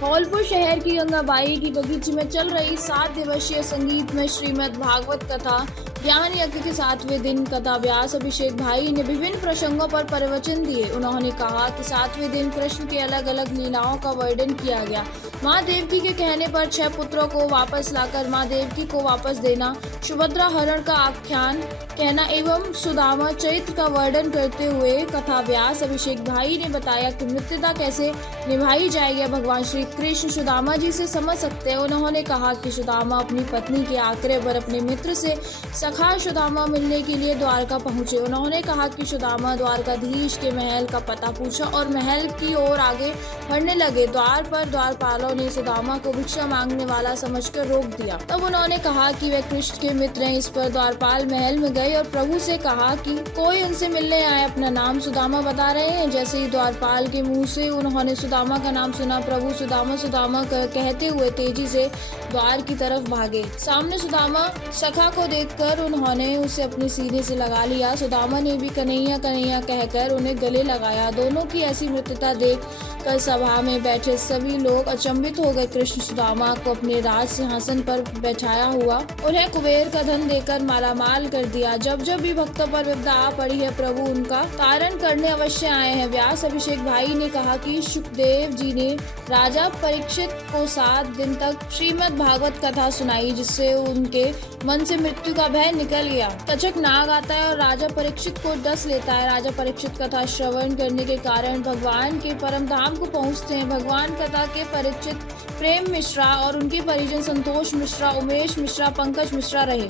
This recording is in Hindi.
धौलपुर शहर की गंगाबाई की बगीचे में चल रही 7 दिवसीय संगीत में श्रीमद् भागवत कथा ज्ञान यज्ञ के 7वें दिन कथा व्यास अभिषेक भाई ने विभिन्न प्रसंगों पर प्रवचन दिए। उन्होंने कहा कि 7वें दिन कृष्ण के अलग अलग लीलाओं का वर्णन किया गया। माँ देवकी के कहने पर 6 पुत्रों को वापस लाकर माँ देवकी को वापस देना, सुभद्रा हरण का आख्यान कहना एवं सुदामा चरित्र का वर्णन करते हुए कथा व्यास अभिषेक भाई ने बताया कि मित्रता कैसे निभाई जाएगी भगवान श्री कृष्ण सुदामा जी से समझ सकते हैं। उन्होंने कहा कि सुदामा अपनी पत्नी के आग्रह पर अपने मित्र से सखा सुदामा मिलने के लिए द्वारका पहुंचे। उन्होंने कहा कि सुदामा द्वारकाधीश के महल का पता पूछा और महल की ओर आगे बढ़ने लगे। द्वार पर द्वारपालों ने सुदामा को भिक्षा मांगने वाला समझकर रोक दिया। तब उन्होंने कहा कि वे कृष्ण के मित्र हैं। इस पर द्वारपाल महल में गए और प्रभु से कहा कि कोई उनसे मिलने आए। अपना नाम सुदामा बता रहे हैं। जैसे ही द्वारपाल के मुंह से उन्होंने सुदामा का नाम सुना, प्रभु सुदामा सुदामा कहते हुए तेजी से द्वार की तरफ भागे। सामने सुदामा सखा को देखकर उन्होंने उसे अपने सीने से लगा लिया। सुदामा ने भी कन्हैया कन्हैया कहकर उन्हें गले लगाया। दोनों की ऐसी मित्रता देख कर सभा में बैठे सभी लोग अचंभित हो गए। कृष्ण सुदामा को अपने राज सिंहासन पर बैठाया हुआ उन्हें कुबेर का धन देकर मालामाल कर दिया। जब जब भी भक्तों पर विपदा आ पड़ी है, प्रभु उनका तारण करने अवश्य आए हैं। व्यास अभिषेक भाई ने कहा कि सुखदेव जी ने राजा परीक्षित को 7 दिन तक श्रीमद् भागवत कथा सुनाई, जिससे उनके मन से मृत्यु का भय निकल गया। तक्षक नाग आता है और राजा परीक्षित को डस लेता है। राजा परीक्षित कथा श्रवण करने के कारण भगवान के परम धाम को पहुंचते हैं। भगवान कथा के परीक्षित प्रेम मिश्रा और उनके परिजन संतोष मिश्रा, उमेश मिश्रा, पंकज मिश्रा रहे।